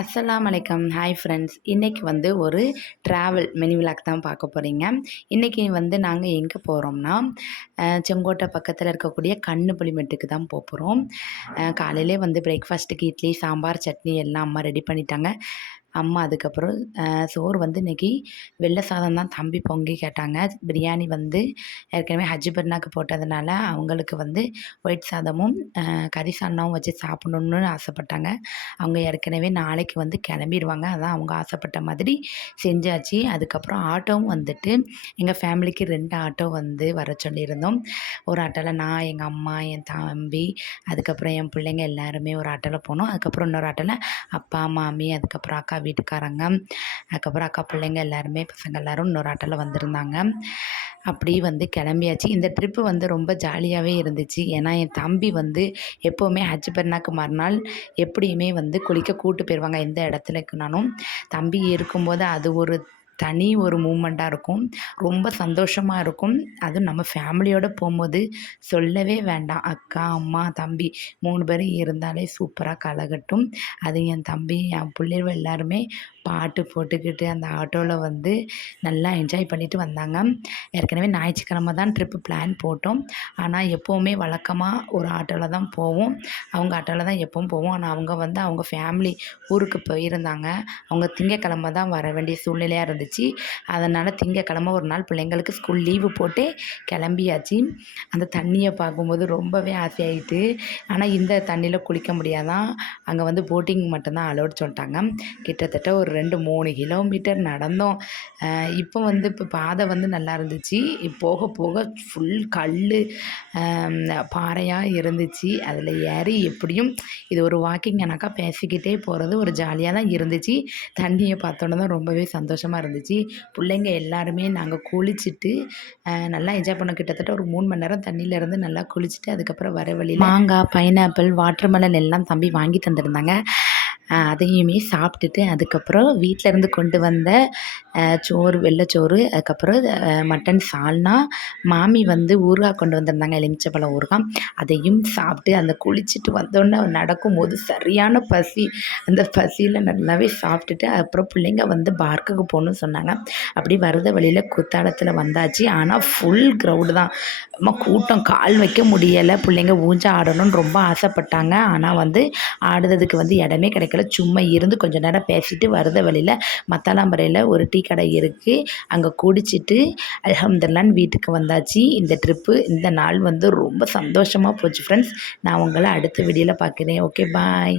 அஸ்ஸலாமு அலைக்கம். Hi friends. இன்னைக்கு வந்து ஒரு ட்ராவல் மினி விலாக் தான் பார்க்க போறீங்க. இன்னைக்கு வந்து நாங்க எங்க போறோம்னா, செங்கோட்டை பக்கத்துல இருக்கக்கூடிய கண்ணுப்புலிமெட்டுக்கு தான் போறோம். காலையிலே வந்து பிரேக்ஃபாஸ்ட்டுக்கு இட்லி, சாம்பார், சட்னி எல்லாம் அம்மா ரெடி பண்ணிட்டாங்க. அம்மா அதுக்கப்புறம் சோறு வந்து இன்னைக்கு வெள்ளை சாதம் தான் தம்பி பொங்கி கேட்டாங்க. பிரியாணி வந்து ஏற்கனவே ஹஜ் பெருநாக்கு போட்டதுனால, அவங்களுக்கு வந்து ஒயிட் சாதமும், கறி சால்னாவும் வச்சு சாப்பிடணும்னு ஆசைப்பட்டாங்க. அவங்க ஏற்கனவே நாளைக்கு வந்து கிளம்பிருவாங்க. அதான் அவங்க ஆசைப்பட்ட மாதிரி செஞ்சாச்சு. அதுக்கப்புறம் ஆட்டோவும் வந்துட்டு எங்கள் ஃபேமிலிக்கு 2 ஆட்டோ வந்து வர சொல்லியிருந்தோம். ஒரு ஆட்டோவில் நான், எங்கள் அம்மா, என் தம்பி, அதுக்கப்புறம் என் பிள்ளைங்க எல்லாருமே ஒரு ஆட்டோவில் போனோம். அதுக்கப்புறம் இன்னொரு ஆட்டோவில் அப்பா, மாமி, அதுக்கப்புறம் அக்கா வீட்டுக்காரங்க, அதுக்கப்புறம் அக்கா பிள்ளைங்க எல்லாருமே, பசங்க எல்லோரும் இன்னொரு ஆட்டோவில் வந்திருந்தாங்க. அப்படி வந்து கிளம்பியாச்சு. இந்த ட்ரிப்பு வந்து ரொம்ப ஜாலியாகவே இருந்துச்சு. ஏன்னா என் தம்பி வந்து எப்போவுமே ஹஜ் பெருநாக்கு மறுநாள் எப்படியுமே வந்து குளிக்க கூட்டு போயிடுவாங்க எந்த இடத்துலக்குனாலும். தம்பி இருக்கும்போது அது ஒரு தனி ஒரு மூமெண்ட்டாக இருக்கும். ரொம்ப சந்தோஷமாக இருக்கும். அதுவும் நம்ம ஃபேமிலியோடு போகும்போது சொல்லவே வேண்டாம். அக்கா, அம்மா, தம்பி 3 பேரும் இருந்தாலே சூப்பராக கலகட்டும். அது என் தம்பி, என் பிள்ளைகள் எல்லாருமே பாட்டு போட்டுக்கிட்டு அந்த ஆட்டோவில் வந்து நல்லா என்ஜாய் பண்ணிட்டு வந்தாங்க. ஏற்கனவே ஞாயிற்றுக்கிழமை தான் ட்ரிப்பு பிளான் போட்டோம். ஆனால் எப்போவுமே வழக்கமாக ஒரு ஆட்டோவில் தான் போவோம். அவங்க ஆட்டோவில் தான் எப்பவும் போவோம். ஆனால் அவங்க வந்து அவங்க ஃபேமிலி ஊருக்கு போயிருந்தாங்க. அவங்க திங்கட்கிழமை தான் வர வேண்டிய சூழ்நிலையாக இருந்துச்சு. அதனால் திங்கட்கிழமை ஒரு நாள் பிள்ளைங்களுக்கு ஸ்கூல் லீவு போட்டே கிளம்பியாச்சு. அந்த தண்ணியை பார்க்கும்போது ரொம்பவே ஆசையாயிட்டு. ஆனால் இந்த தண்ணியில் குளிக்க முடியாதான். அங்கே வந்து போட்டிங் மட்டும்தான் அலோடு சொல்லிட்டாங்க. கிட்டத்தட்ட ஒரு 2, 3 கிலோமீட்டர் நடந்தோம். இப்போ பாதை வந்து நல்லா இருந்துச்சு. போக போக ஃபுல் கல், பாறையாக இருந்துச்சு. அதில் ஏறி எப்படியும் இது ஒரு வாக்கிங் எனக்கா பேசிக்கிட்டே போகிறது ஒரு ஜாலியாக தான் இருந்துச்சு. தண்ணியை பார்த்தோன்னே தான் ரொம்பவே சந்தோஷமாக இருந்துச்சு. பிள்ளைங்க எல்லாருமே நாங்கள் குளிச்சுட்டு நல்லா என்ஜாய் பண்ணோம். கிட்டத்தட்ட ஒரு 3 மணி நேரம் தண்ணியில் இருந்து நல்லா குளிச்சுட்டு அதுக்கப்புறம் வர வழியில் மாங்காய், பைனாப்பிள், வாட்டர்மெலன் எல்லாம் தம்பி வாங்கி தந்திருந்தாங்க. அதையுமே சாப்பிட்டுட்டு அதுக்கப்புறம் வீட்டிலேருந்து கொண்டு வந்த சோறு, வெள்ளைச்சோறு, அதுக்கப்புறம் மட்டன் சால்னா, மாமி வந்து ஊறுகாய் கொண்டு வந்திருந்தாங்க, எலுமிச்சம்பழம் ஊறுகாய். அதையும் சாப்பிட்டு அந்த குளிச்சுட்டு வந்தோடனே நடக்கும்போது சரியான பசி. அந்த பசியில் நல்லாவே சாப்பிட்டுட்டு அப்புறம் பிள்ளைங்க வந்து பார்க்குக்கு போகணுன்னு சொன்னாங்க. அப்படி வரத வழியில் குத்தாலத்தில் வந்தாச்சு. ஆனால் ஃபுல் க்ரௌடு தான். கூட்டம், கால் வைக்க முடியலை. பிள்ளைங்க ஊஞ்சல் ஆடணும்னு ரொம்ப ஆசைப்பட்டாங்க. ஆனால் வந்து ஆடுறதுக்கு வந்து இடமே கிடைக்கல. சும்மா இருந்து கொஞ்ச நேரம் பேசிட்டு வரத வழியில் மத்தாலாம்பறையில் ஒரு டீ கடை இருக்குது. அங்கே குடிச்சிட்டு அல்ஹம்துலில்லாஹ்னு வீட்டுக்கு வந்தாச்சு. இந்த நாள் வந்து ரொம்ப சந்தோஷமாக போச்சு ஃப்ரெண்ட்ஸ். நான் உங்களை அடுத்த வீடியோவில் பார்க்குறேன். ஓகே, பாய்.